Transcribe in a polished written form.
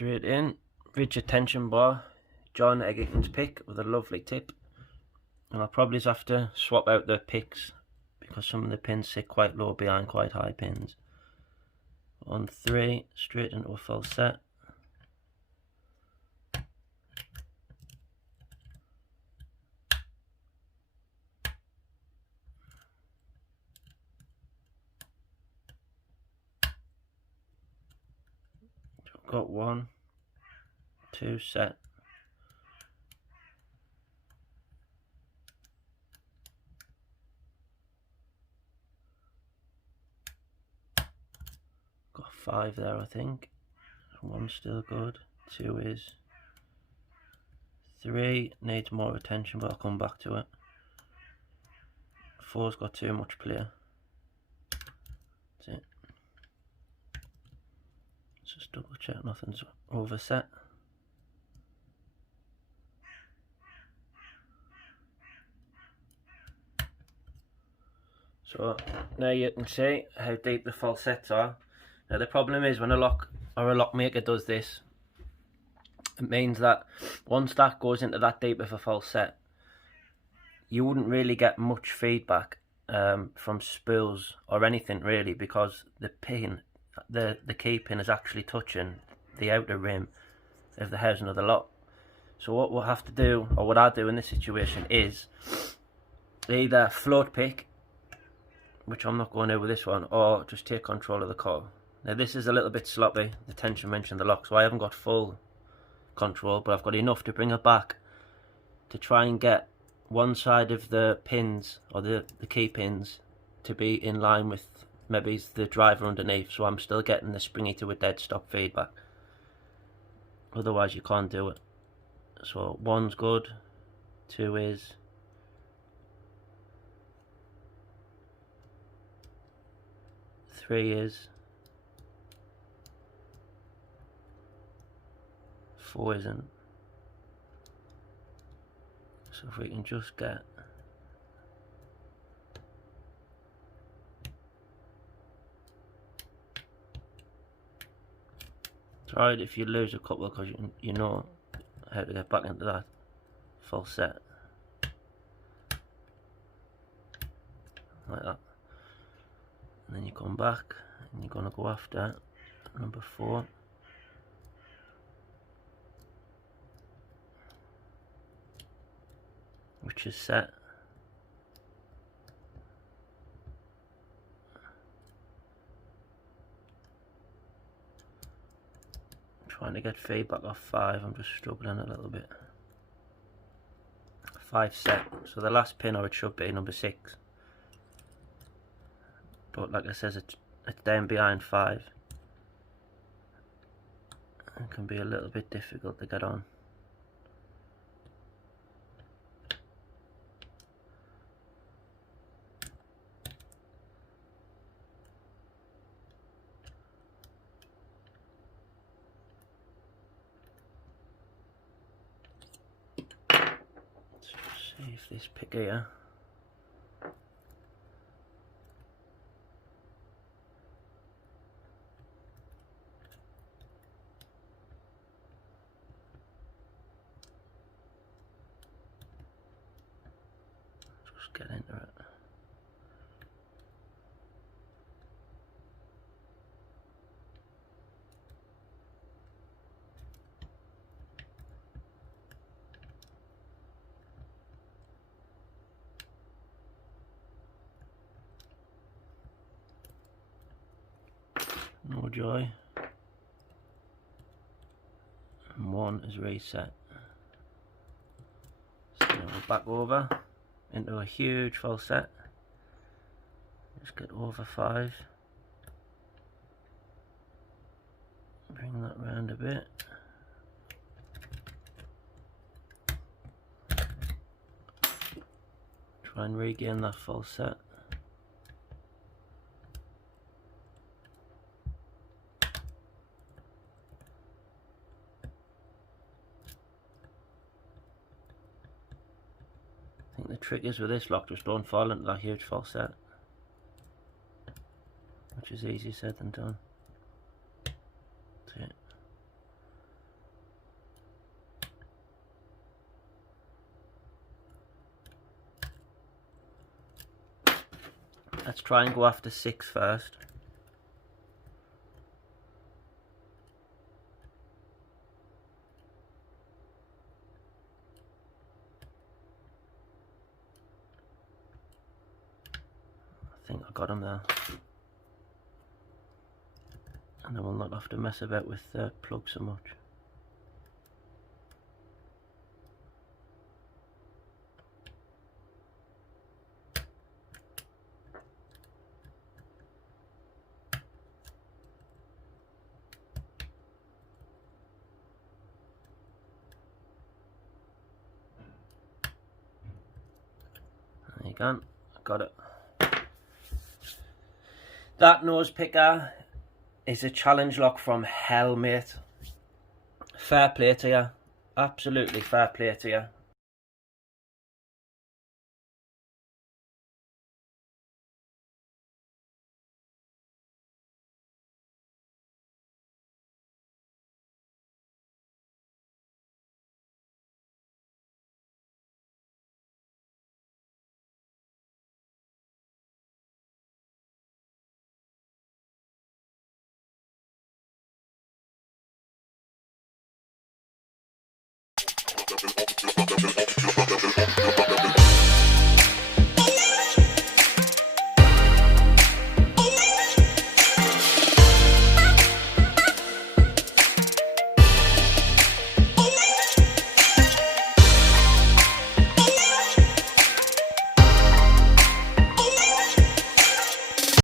straight in, rigid tension bar, John Egerton's pick with a lovely tip, and I'll probably just have to swap out the picks because some of the pins sit quite low behind quite high pins. On 3, straight into a falset. Got 1, 2 set. Got 5 there, I think. 1's still good. 2 is. 3 needs more attention, but I'll come back to it. 4's got too much play. That's it. Just double check nothing's overset. So now you can see how deep the falsets are. Now the problem is when a lock or a lockmaker does this, it means that once that goes into that deep of a falset, you wouldn't really get much feedback from spools or anything really, because the pin, the key pin is actually touching the outer rim of the housing of the lock. So what we'll have to do, or what I do in this situation, is either float pick, which I'm not going to with this one, or just take control of the core. Now this is a little bit sloppy, the tension wrench and the lock, so I haven't got full control, but I've got enough to bring it back to try and get one side of the pins, or the key pins, to be in line with maybe the driver underneath, so I'm still getting the springy to a dead stop feedback. Otherwise you can't do it. So 1's good, 2 is, 3 is, 4 isn't. So if we can just get it's alright if you lose a couple, because you know how to get back into that falset like that, and then you come back and you're gonna go after number 4. Which is set. I'm trying to get feedback off 5, I'm just struggling a little bit. 5 set, so the last pin, or it should be number 6. But like I says, it's down behind 5. It can be a little bit difficult to get on. See if this pick here just get into it. No joy. And 1 is reset. So we're back over into a huge falset. Just get over 5. Bring that round a bit. Try and regain that falset. I think the trick is with this lock, just don't fall into that huge falset, which is easier said than done. That's it. Let's try and go after 6 first. I think I got him there. And then we'll not have to mess about with the plug so much. There you go, got it. That nose picker is a challenge lock from hell, mate. Fair play to you. Absolutely fair play to you.